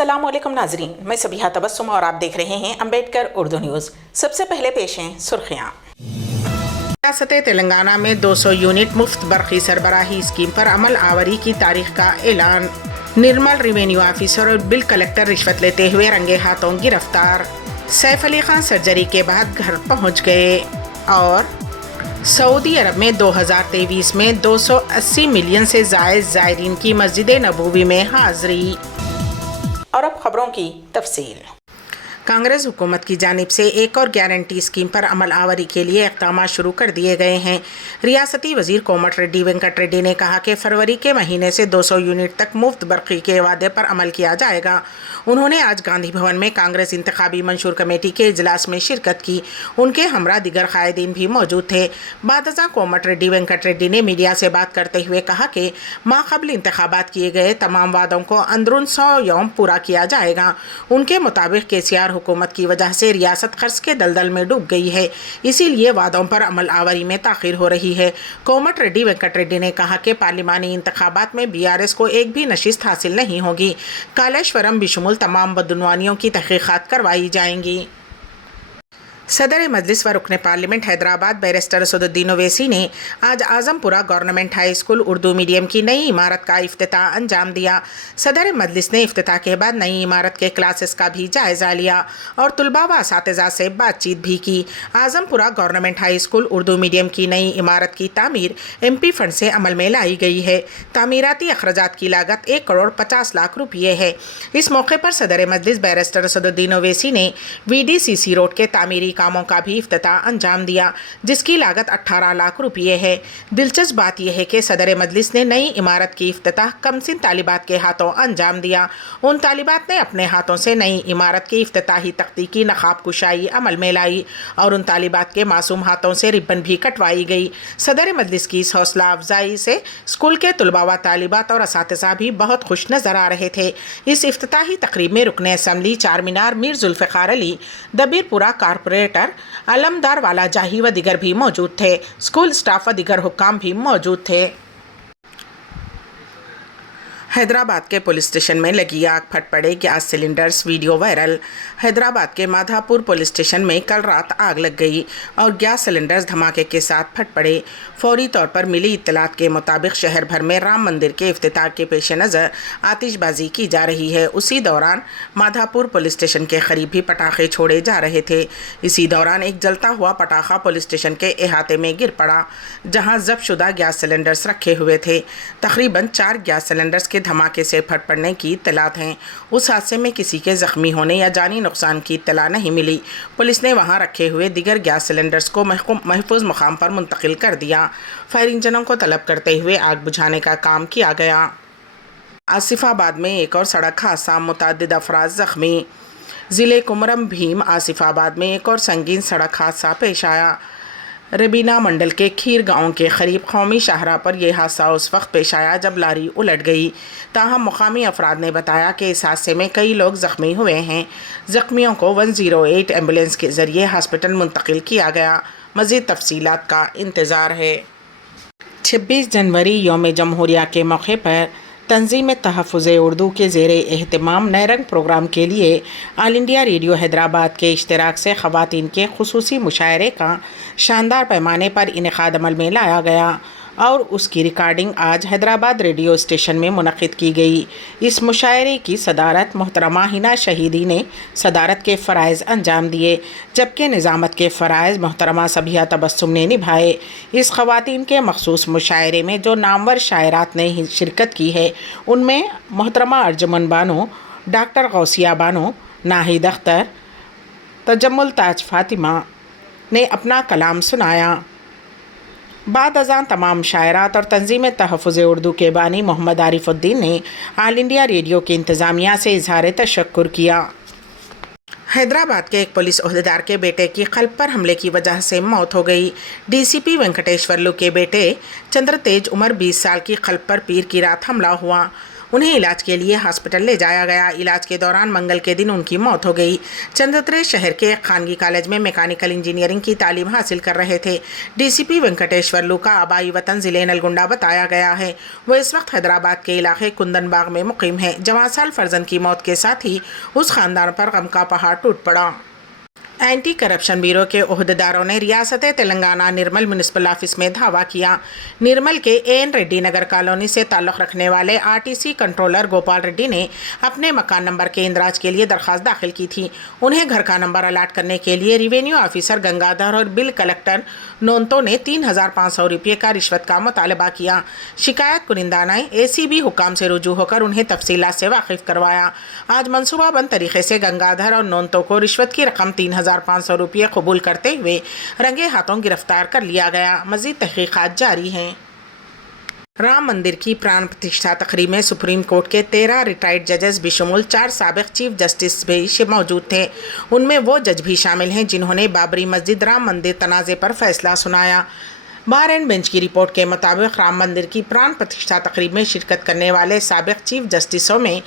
अस्सलाम वालेकुम नाजरीन, मैं सबिहा तबस्सुम और आप देख रहे हैं अम्बेडकर उर्दू न्यूज़। सबसे पहले पेश हैं सुर्खियाँ। रियासत तेलंगाना में 200 यूनिट मुफ्त बरक़ी सरबराही स्कीम पर अमल आवरी की तारीख का ऐलान। निर्मल रेवेन्यू ऑफिसर और बिल कलेक्टर रिश्वत लेते हुए रंगे हाथों गिरफ्तार। सैफ अली खान सर्जरी के बाद घर पहुंच गए। और सऊदी अरब में 2023 में 280 मिलियन से ज़ायद ज़ायरीन की मस्जिद नबवी में हाज़री। और अब खबरों की तफसील। कांग्रेस हुकूमत की जानिब से एक और गारंटी स्कीम पर अमल आवरी के लिए इक़दाम शुरू कर दिए गए हैं। रियासती वज़ीर कोमट रेड्डी वेंकट रेड्डी ने कहा कि फरवरी के महीने से 200 यूनिट तक मुफ्त बरक़ी के वादे पर अमल किया जाएगा। उन्होंने आज गांधी भवन में कांग्रेस इंतखाबी मंशूर कमेटी के इजलास में शिरकत की। उनके हमरा दिगर कायदीन भी मौजूद थे। बादशाह कोमट रेड्डी वेंकट रेड्डी ने मीडिया से बात करते हुए कहा कि माक़बल इंतखाबात किए गए तमाम वादों को अंदरून 100 यौम पूरा किया जाएगा। उनके मुताबिक KCR हुकूमत की वजह से रियासत कर्ज के दलदल में डूब गई है, इसीलिए वादों पर अमल आवरी में ताख़ीर हो रही है। कोमट रेड्डी वेंकट रेड्डी ने कहा कि पार्लिमानी इंतखाबात में BRS को एक भी नशिस्त हासिल नहीं होगी। कालेश्वरम बिशमुल तमाम बदनवानियों की तहक़ीक़ात करवाई जाएंगी। सदर मजलिस व रुकन पार्लियामेंट हैदराबाद बैरिस्टर असदुद्दीन ओवैसी ने आज Azampura government high school Urdu medium की नई इमारत का इफ्तिताह अंजाम दिया। सदर मजलिस ने इफ्तिताह के बाद नई इमारत के क्लासेस का भी जायज़ा लिया और तलबा व असातिज़ा से बातचीत भी की। Azampura government high school Urdu medium की नई इमारत की तामीर MP फंड से अमल में लाई गई है। तामीराती अखराजात की लागत 1 करोड़ 50 लाख रुपये है। इस मौके पर सदर मजलिस बैरिस्टर असदुद्दीन ओवैसी ने VDCC रोड के तामीरी कामों का भी इफ्तिताह अंजाम दिया, जिसकी लागत 18 लाख रुपये है। दिलचस्प बात यह है कि सदर मजलिस ने नई इमारत की इफ्तिताह कमसिन तालिबात के हाथों अंजाम दिया। उन तालिबात ने अपने हाथों से नई इमारत की इफ्तिताही तख्ती की नकाब कुशाई अमल में लाई और उन तालिबात के मासूम हाथों से रिबन भी कटवाई गई। सदर मजलिस की इस हौसला अफजाई से स्कूल के तलबा व तालिबात और असातिज़ा भी बहुत खुश नज़र आ रहे थे। इस इफ्तिताही तकरीब में रुकन असम्बली चार मीनार मीर जुल्फ़िकार अली, दबीरपुरा कारपोरेटर अलमदार वाला जाही व दिगर भी मौजूद थे। स्कूल स्टाफ व दिगर हुक्काम भी मौजूद थे। हैदराबाद के पुलिस स्टेशन में लगी आग, फट पड़े gas cylinders, video viral. Hyderabad के माधापुर पुलिस स्टेशन में कल रात आग लग गई और गैस सिलेंडर्स धमाके के साथ फट पड़े। फौरी तौर पर मिली इत्तलात के मुताबिक शहर भर में राम मंदिर के इफ्तिताह के पेश नज़र आतिशबाजी की जा रही है। उसी दौरान माधापुर पुलिस स्टेशन के करीब भी पटाखे छोड़े जा रहे थे। इसी दौरान एक जलता हुआ पटाखा पुलिस स्टेशन के अहाते में गिर पड़ा, जहाँ ज़ब्तशुदा गैस सिलेंडर्स रखे हुए थे। तकरीबन 4 गैस सिलेंडर्स के धमाके से फट पड़ने की इत्तलात हैं। उस हादसे में किसी के ज़ख्मी होने या जानी नुकसान की इत्तला नहीं मिली। पुलिस ने वहां रखे हुए दिगर गैस सिलेंडर्स को महफूज मकाम पर मुंतकिल कर दिया। फायर इंजनों को तलब करते हुए आग बुझाने का काम किया गया। आसिफाबाद में एक और सड़क हादसा, मुतअद्दिद अफराद ज़ख्मी। ज़िले कुमरम भीम आसिफाबाद में एक और संगीन सड़क हादसा पेश आया। रबीना मंडल के खीर गांव के करीब कौमी शाहरा पर यह हादसा उस वक्त पेश आया जब लारी उलट गई। ताहम मुकामी अफराद ने बताया कि इस हादसे में कई लोग ज़ख्मी हुए हैं। ज़ख्मियों को 108 एम्बुलेंस के ज़रिए हॉस्पिटल मुंतकिल किया गया। मज़ीद तफसीलात का इंतज़ार है। 26 जनवरी यौम जमहूरिया के मौके पर तंजीम तहफ़्फ़ुज़ उर्दू के ज़ेर एहतमाम नए रंग प्रोग्राम के लिए ऑल इंडिया रेडियो हैदराबाद के इश्तिराक से ख़वातीन के खुसूसी मुशायरे का शानदार पैमाने पर इनेकाद अमल में लाया गया और उसकी रिकॉर्डिंग आज हैदराबाद रेडियो स्टेशन में मुनक़िद की गई। इस मुशायरे की सदारत मोहतरमा हिना शहीदी ने सदारत के फ़राइज़ अंजाम दिए, जबकि निज़ामत के फ़राइज़ मोहतरमा सबिहा तबस्सुम ने निभाए। इस ख़वातीन के मखसूस मुशायरे में जो नामवर शायरात ने शिरकत की है, उनमें मोहतरमा अर्जुमन बानो, डॉक्टर गौसिया बानो, नाहिद अख्तर, तजम्मुल ताज फ़ातिमा ने अपना कलाम सुनाया। बाद अज़ान तमाम शायरात और तंजीम तहफ़्फ़ुज़ उर्दू के बानी मोहम्मद आरिफुद्दीन ने ऑल इंडिया रेडियो की इंतज़ामिया से इज़हार तशक्कुर किया। हैदराबाद के एक पुलिस ओहदेदार के बेटे की क़ल्ब पर हमले की वजह से मौत हो गई। DCP वेंकटेश्वरलू के बेटे चंद्रतेज उमर 20 साल की क़ल्ब पर पीर की रात हमला हुआ। انہیں علاج کے لیے ہاسپٹل لے جایا گیا۔ علاج کے دوران منگل کے دن ان کی موت ہو گئی۔ چندترے شہر کے ایک خانگی کالج میں میکینیکل انجینئرنگ کی تعلیم حاصل کر رہے تھے۔ ڈی سی پی وینکٹیشورلو کا آبائی وطن ضلع نلگنڈا بتایا گیا ہے۔ وہ اس وقت حیدرآباد کے علاقے کندن باغ میں مقیم ہے، جہاں سال فرزند کی موت کے ساتھ ہی اس خاندان پر غم کا پہاڑ ٹوٹ پڑا۔ اینٹی کرپشن بیورو کے عہدیداروں نے ریاست تلنگانہ نرمل میونسپل آفس میں دھاوا کیا۔ نرمل کے این ریڈی نگر کالونی سے تعلق رکھنے والے RTC کنٹرولر گوپال ریڈی نے اپنے مکان نمبر کے اندراج کے لیے درخواست داخل کی تھی۔ انہیں گھر کا نمبر الاٹ کرنے کے لیے ریونیو آفیسر گنگادھر اور بل کلکٹر نونتو نے 3,500 روپے کا رشوت کا مطالبہ کیا۔ شکایت کنندہ نے ACB حکام سے رجوع ہو کر انہیں تفصیلات سے واقف کروایا۔ آج منصوبہ بند طریقے سے گنگادھر اور نونتو کو رشوت کی رقم 3,500 روپے قبول کرتے ہوئے رنگے ہاتھوں گرفتار کر لیا گیا۔ مزید تحقیقات جاری ہیں۔ رام مندر کی پران پرتشٹھا تقریب میں سپریم کورٹ کے 13 ریٹائرڈ ججز بشمول 4 سابق چیف جسٹس بھی موجود تھے۔ ان میں وہ جج بھی شامل ہیں جنہوں نے بابری مسجد رام مندر تنازع پر فیصلہ سنایا۔ بار اینڈ بینچ کی رپورٹ کے مطابق رام مندر کی پران پرتشٹھا تقریب میں شرکت کرنے والے سابق چیف جسٹسوں میں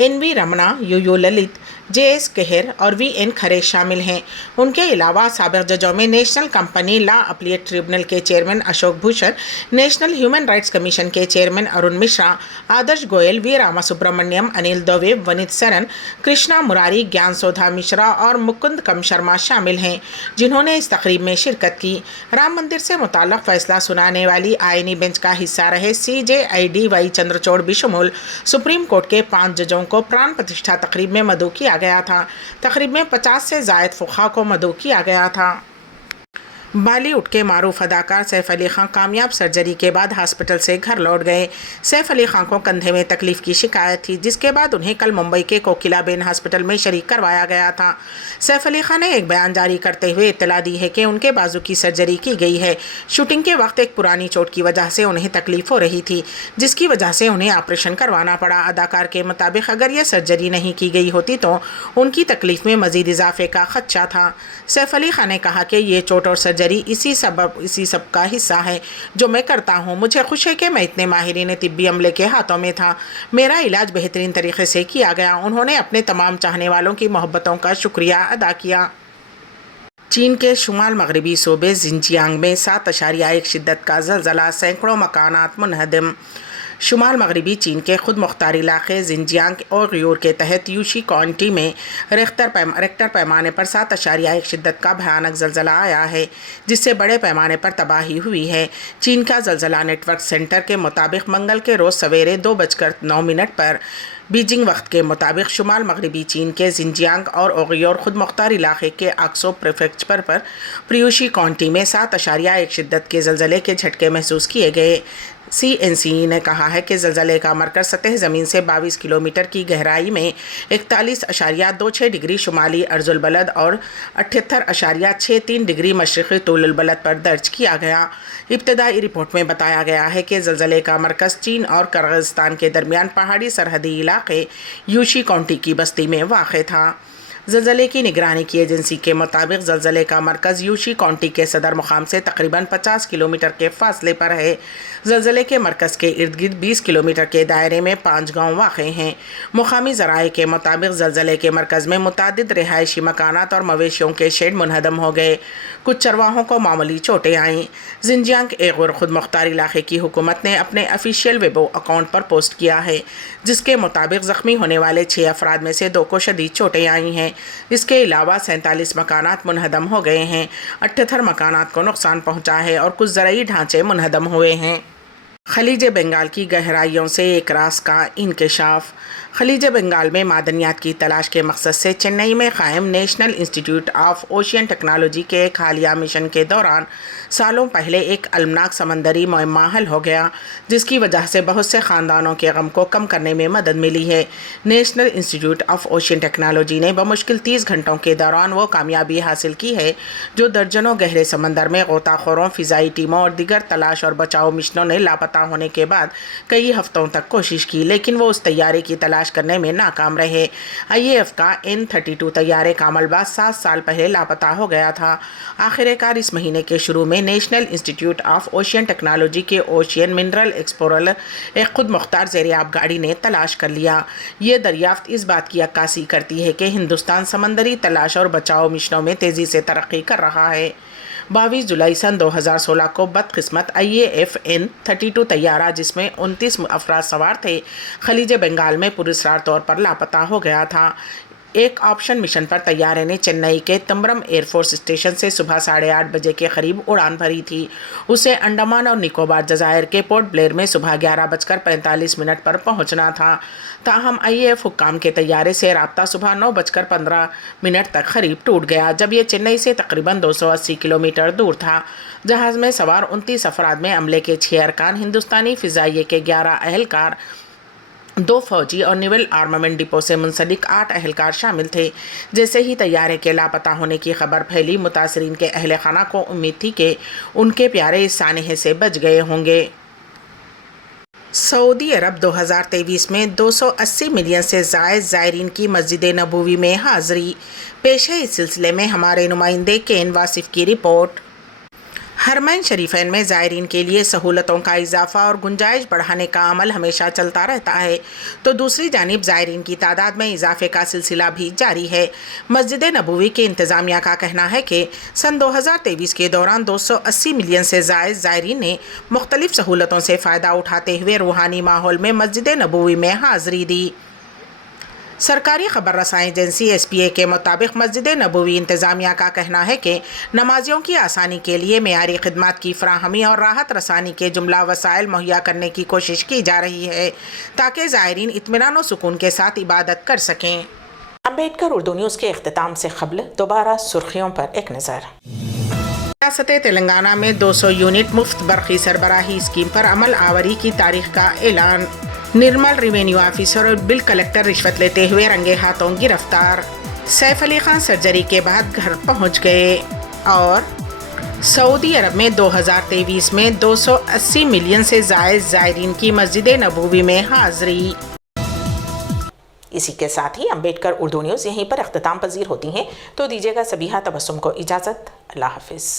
NV Ramana, U Lalit, JS Khehar اور VN کھرے شامل ہیں۔ ان کے علاوہ سابق ججوں میں national company law appellate tribunal کے chairman Ashok Bhushan, national human rights commission کے چیئرمین ارون مشرا، آدرش گوئل، وی راما سبرامنیم، انل دوے، ونیت سرن، کرشنا مراری، گیان سودھا مشرا اور مکند کم شرما شامل ہیں، جنہوں نے اس تقریب میں شرکت کی۔ رام مندر سے متعلق فیصلہ سنانے والی آئینی بینچ کا حصہ رہے CJIDY چندرچوڑ بشمول سپریم کورٹ کے 5 ججوں کو پران پرتشٹھا تقریب میں مدعو کیا گیا تھا۔ تقریب میں 50 سے زائد فقہا کو مدعو کیا گیا تھا۔ بالی ووڈ کے معروف اداکار سیف علی خان کامیاب سرجری کے بعد ہاسپٹل سے گھر لوٹ گئے۔ سیف علی خان کو کندھے میں تکلیف کی شکایت تھی، جس کے بعد انہیں کل ممبئی کے کوکیلا بین ہاسپٹل میں شریک کروایا گیا تھا۔ سیف علی خان نے ایک بیان جاری کرتے ہوئے اطلاع دی ہے کہ ان کے بازو کی سرجری کی گئی ہے۔ شوٹنگ کے وقت ایک پرانی چوٹ کی وجہ سے انہیں تکلیف ہو رہی تھی، جس کی وجہ سے انہیں آپریشن کروانا پڑا۔ اداکار کے مطابق اگر یہ سرجری نہیں کی گئی ہوتی تو ان کی تکلیف میں مزید اضافے کا خدشہ تھا۔ سیف علی خان نے کہا کہ یہ چوٹ اور سرجری اسی سب کا حصہ ہے جو میں کرتا ہوں۔ مجھے خوش ہے کہ میں اتنے ماہرین طبی عملے کے ہاتھوں میں تھا۔ میرا علاج بہترین طریقے سے کیا گیا۔ انہوں نے اپنے تمام چاہنے والوں کی محبتوں کا شکریہ ادا کیا۔ چین کے شمال مغربی صوبے زنجیانگ میں 7.1 شدت کا زلزلہ، سینکڑوں مکانات منہدم۔ شمال مغربی چین کے خود مختار علاقے زنجیانگ اور غیور کے تحت یوشی کونٹی میں ریکٹر پیمانے پر 7.1 شدت کا بھیانک زلزلہ آیا ہے، جس سے بڑے پیمانے پر تباہی ہوئی ہے۔ چین کا زلزلہ نیٹ ورک سینٹر کے مطابق منگل کے روز سویرے 2:09 پر بیجنگ وقت کے مطابق شمال مغربی چین کے زنجیانگ اور اوغیور خود مختار علاقے کے آکسو پریفیکچر پر پریوشی کونٹی میں 7.1 شدت کے زلزلے کے جھٹکے محسوس کیے گئے۔ CNC نے کہا ہے کہ زلزلے کا مرکز سطح زمین سے 22 کلومیٹر کی گہرائی میں 41.26 ڈگری شمالی عرض البلد اور 78.63 ڈگری مشرقی طول البلد پر درج کیا گیا۔ ابتدائی رپورٹ میں بتایا گیا ہے کہ زلزلے کا مرکز چین اور قرغیزستان کے درمیان پہاڑی سرحدی علاقے یوشی کونٹی کی بستی میں واقع تھا۔ زلزلے کی نگرانی کی ایجنسی کے مطابق زلزلے کا مرکز یوشی کونٹی کے صدر مقام سے تقریباً 50 کلومیٹر کے فاصلے پر ہے۔ زلزلے کے مرکز کے ارد گرد 20 کلومیٹر کے دائرے میں 5 گاؤں واقع ہیں۔ مقامی ذرائع کے مطابق زلزلے کے مرکز میں متعدد رہائشی مکانات اور مویشیوں کے شیڈ منہدم ہو گئے۔ کچھ چرواہوں کو معمولی چوٹیں آئیں۔ زنجیانگ ایغور خود مختار علاقے کی حکومت نے اپنے آفیشیل ویبو اکاؤنٹ پر پوسٹ کیا ہے، جس کے مطابق زخمی ہونے والے 6 افراد میں سے 2 کو شدید چوٹیں آئی ہیں۔ اس کے علاوہ 47 مکانات منہدم ہو گئے ہیں، 78 مکانات کو نقصان پہنچا ہے اور کچھ زرعی ڈھانچے منہدم ہوئے ہیں۔ خلیج بنگال کی گہرائیوں سے ایک راز کا انکشاف۔ خلیج بنگال میں معدنیات کی تلاش کے مقصد سے چنئی میں قائم نیشنل انسٹی ٹیوٹ آف اوشین ٹیکنالوجی کے ایک حالیہ مشن کے دوران سالوں پہلے ایک المناک سمندری معمہ حل ہو گیا، جس کی وجہ سے بہت سے خاندانوں کے غم کو کم کرنے میں مدد ملی ہے۔ نیشنل انسٹی ٹیوٹ آف اوشین ٹیکنالوجی نے بمشکل 30 گھنٹوں کے دوران وہ کامیابی حاصل کی ہے جو درجنوں گہرے سمندر میں غوطہ خوروں، فضائی ٹیموں اور دیگر تلاش اور بچاؤ مشنوں نے لاپتہ लापता होने के बाद कई हफ्तों तक कोशिश की, लेकिन वो उस तैयारे की तलाश करने में नाकाम रहे। IAF का N-32 तैयारे का मलबा 7 साल पहले लापता हो गया था। आखिरकार इस महीने के शुरू में national institute of ocean technology के ओशियन मिनरल एक्सप्लोरर एक खुद मुख्तार ज़ेर-ए-आब गाड़ी ने तलाश कर लिया। ये दरियाफ्त इस बात की अक्कासी करती है कि हिंदुस्तान समंदरी तलाश और बचाव मिशनों में तेज़ी से तरक्की कर रहा है। 22 जुलाई सन 2016 को बदकिस्मत IAF N-32 तैयारा, जिसमें 29 अफराद सवार थे, खलीज बंगाल में पुरस्कार तौर पर लापता हो गया था। एक ऑप्शन मिशन पर तैयारे ने चेन्नई के तंबरम एयरफोर्स स्टेशन से सुबह 8:30 बजे के करीब उड़ान भरी थी। उसे अंडमान और निकोबार जज़ायर के पोर्ट ब्लेयर में सुबह 11:45 पर पहुंचना था। ताहम IAF हुक्काम के तैयारे से राब्ता सुबह 9:15 तक करीब टूट गया, जब ये चेन्नई से तकरीबन 280 किलोमीटर दूर था। जहाज़ में सवार 29 अफराद में अमले के 6 अरकान, हिंदुस्तानी फ़िज़ाइये के 11 अहलकार, 2 फौजी और नेवल आर्मामेंट डिपो से मुंसलिक 8 अहलकार शामिल थे। जैसे ही तैयारे के लापता होने की खबर फैली, मुतासरीन के अहल खाना को उम्मीद थी कि उनके प्यारे इस सानहे से बच गए होंगे। सऊदी अरब 2023 में 280 मिलियन से ज़ायद ज़ायरीन की मस्जिद नबवी में हाज़री। पेश है इस सिलसिले में हमारे नुमाइंदे केन वासिफ की रिपोर्ट। हरमैन शरीफैन में ज़ायरीन के लिए सहूलतों का इजाफ़ा और गुंजाइश बढ़ाने का अमल हमेशा चलता रहता है, तो दूसरी जानिब ज़ायरीन की तादाद में इजाफ़े का सिलसिला भी जारी है। मस्जिद नबवी के इंतज़ामिया का कहना है कि सन 2023 के दौरान 280 मिलियन से ज़ायद ज़ायरीन ने मुख्तलिफ़ सहूलतों से फ़ायदा उठाते हुए रूहानी माहौल में मस्जिद नबवी में हाज़री दी। सरकारी खबर रसाई एजेंसी SPA के मुताबिक मस्जिद नबवी इंतज़ामिया का कहना है कि नमाजियों की आसानी के लिए मेयारी खिदमत की फ़राहमी और राहत रसानी के जुमला वसाइल मुहैया करने की कोशिश की जा रही है, ताकि ज़ायरीन इत्मीनान और सुकून के साथ इबादत कर सकें। अम्बेडकर उर्दू न्यूज़ के इख्तिताम से क़ब्ल दोबारा सुर्खियों पर एक नज़र। रियासत तेलंगाना में 200 यूनिट मुफ्त बरक़ी सरबराही स्कीम पर अमल आवरी की तारीख का ऐलान। निर्मल रेवेन्यू ऑफिसर और बिल कलेक्टर रिश्वत लेते हुए रंगे हाथों गिरफ्तार। सैफ अली खान सर्जरी के बाद घर पहुंच गए। और सऊदी अरब में 2023 में 280 मिलियन से ज़ायद ज़ायरीन की मस्जिद नबवी में हाज़री। इसी के साथ ही अम्बेडकर उर्दू न्यूज़ यहीं पर अख्तिताम पजीर होती हैं, तो दीजिएगा सबीहा तबस्सुम को इजाज़त। अल्लाह हाफिज़।